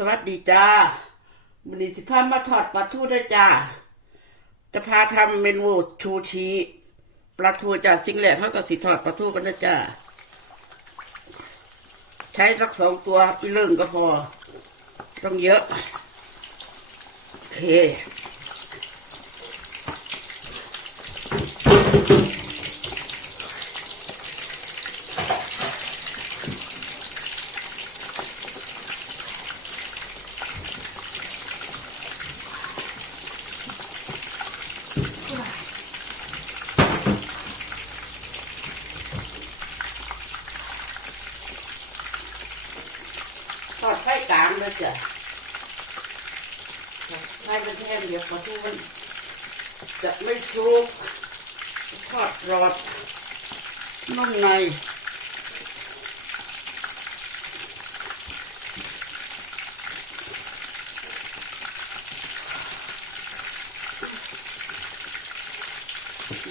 สวัสดีจ้าวันนี้สิพามาถอดปลาทูด้วยจ้า จะพาทำเมนูชูชีปลาทูจ้าสิ่งแรกเขาก็สิถอดปลาทูกันนะจ้า ใช้สักสองตัวอีเลิ่งก็พอ ต้องเยอะ โอเค กลางเลยจ้ะไฟมันแห้งเดี๋ยวปลาทูมันจะไม่สุกทอดรอดนุ่มใน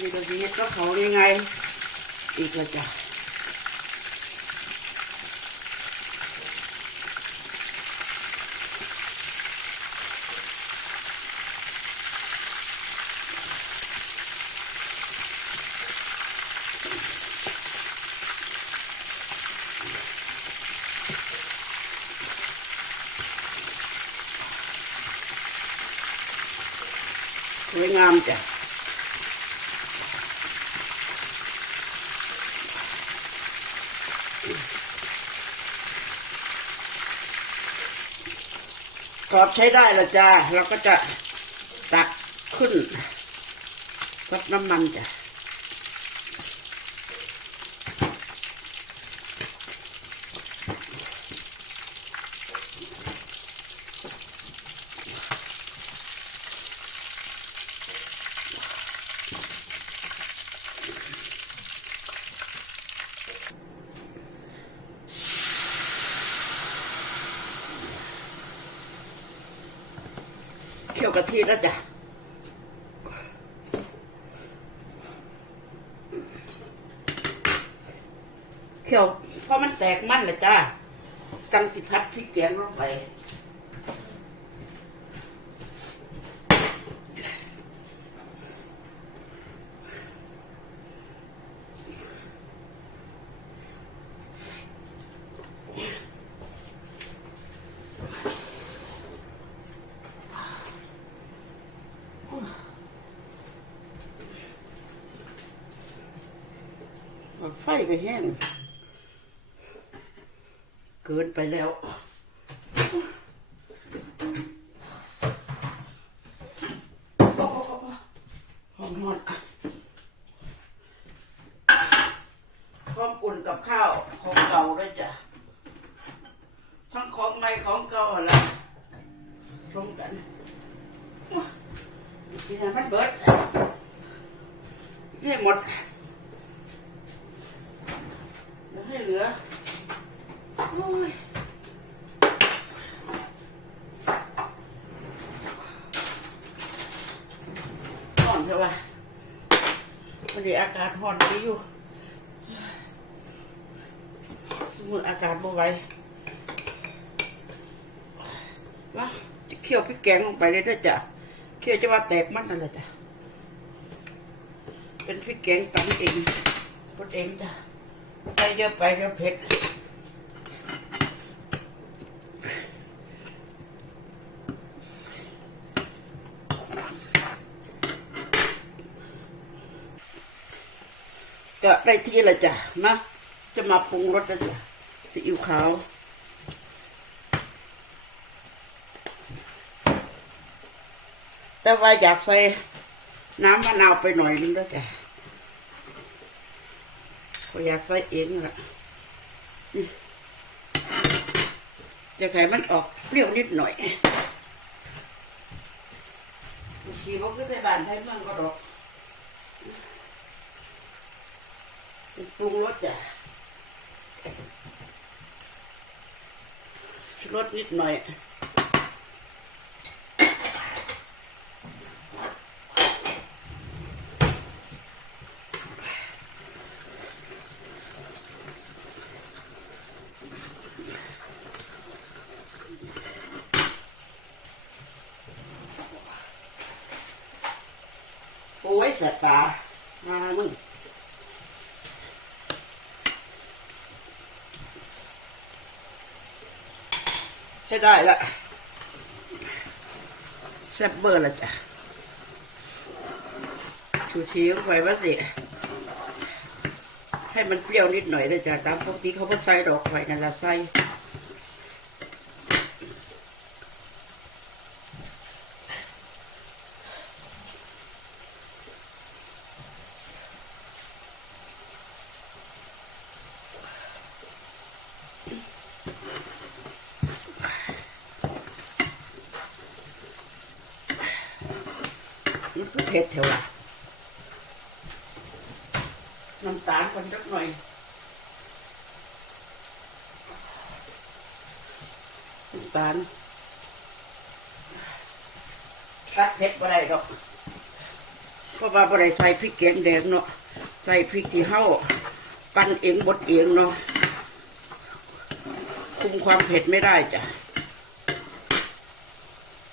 นี่ก็ดีก็เขายังไงอีกแล้วจ้ะ วยงามจ้ะกรอบใช้ได้และจ้า เราก็จะตักขึ้นกับน้ำมันจ้ะ ยวกะทินะจ๊ะเคี่ยวเพราะมันแตกมันแหละจ้าจังสิพัดพริกแกงลงไป ไฟก็แห้งเกินไปแล้วหอมหอดความอุ่นกับข้าวของเก่าด้วยจ้ะ ทั้งของใหม่ของเก่าอะไรชมกันกินให้มันเบิดให้หมด อย่าให้ เหลือห่อนใช่ปะวันนี้อากาศห่อนดีอยู่สมมติอากาศบ่ไหววะจะเคี่ยวพริกแกงลงไปเลยด้วยจ้ะเคี่ยวจะว่าแตกมันนั่นแหละจ้ะเป็นพริกแกงตำเองรดเองจ้ะ ใส่เยอะไปก็เผ็ดก็ได้ที่ละจ้ะนะจะมาปรุงรสแล้วจ้ะซีอิ๊วขาวแต่ว่าอยากใส่น้ำมะนาวไปหน่อยนึงแล้วจ้ะ ก็อยากใส่เองนั่ละจะไขมันออกเปรี้ยวนิดหน่อยบางทีเขาก็ใส่บานใส่เมืองก็ดอกปรุงรสจ้ะรสนิดหน่อย แสบตามามึงใช้ได้ละแซ่บเบอร์ละจ้ะชูชีลงไปว่าสิให้มันเปรี้ยวนิดหน่อยเลยจ้ะตามปกติเขาก็ใส่ดอกไฟนั่นละใส่ เผ็ดเถอะวะน้ำตาลคนสักหน่อยน้ำตาลตัดเผ็ดบ่ได้ดอกเพราะว่าบ่ได้ใส่พริกแกงแดงเนาะใส่พริกที่เฮาปั้นเองบดเองเนาะคุมความเผ็ดไม่ได้จ้ะ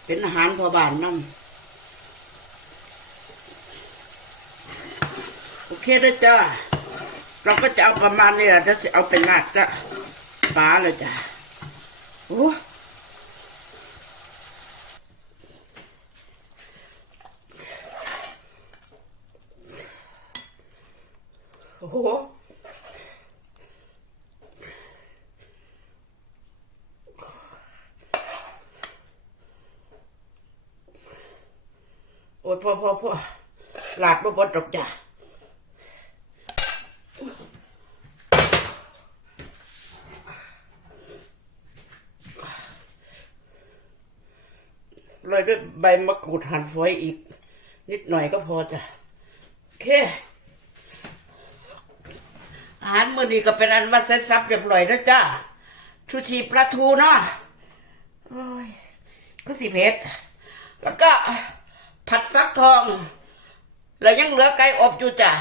เป็นอาหารพอบานน้ำ โอเคนะจ้าเราก็จะเอาประมาณนี้แหละจะเอาไปราดก็ปลาเลยจ้ะโอ้โอ้โหโอ้ยพ่อพ่อพ่อลาดบ่บดดอกจ้ะ ยด้วยใบมะกรูดหั่นฝอยอีก นิดหน่อยก็พอจ้ะโอเคอาหารมื้อนี้ก็เป็นอันว่าเสร็จสับเรียบร้อยแล้วจ้าชูชีปลาทูเนาะโอ้ยก็สิเผ็ดแล้วก็ผัดฟักทอง แล้วยังเหลือไก่อบอยู่จ้ะ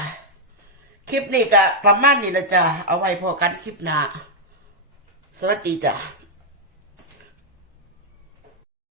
คลิปนี้ก็ประมาณนี้ละจ้ะเอาไว้พอกันคลิปหน้าสวัสดีจ้ะ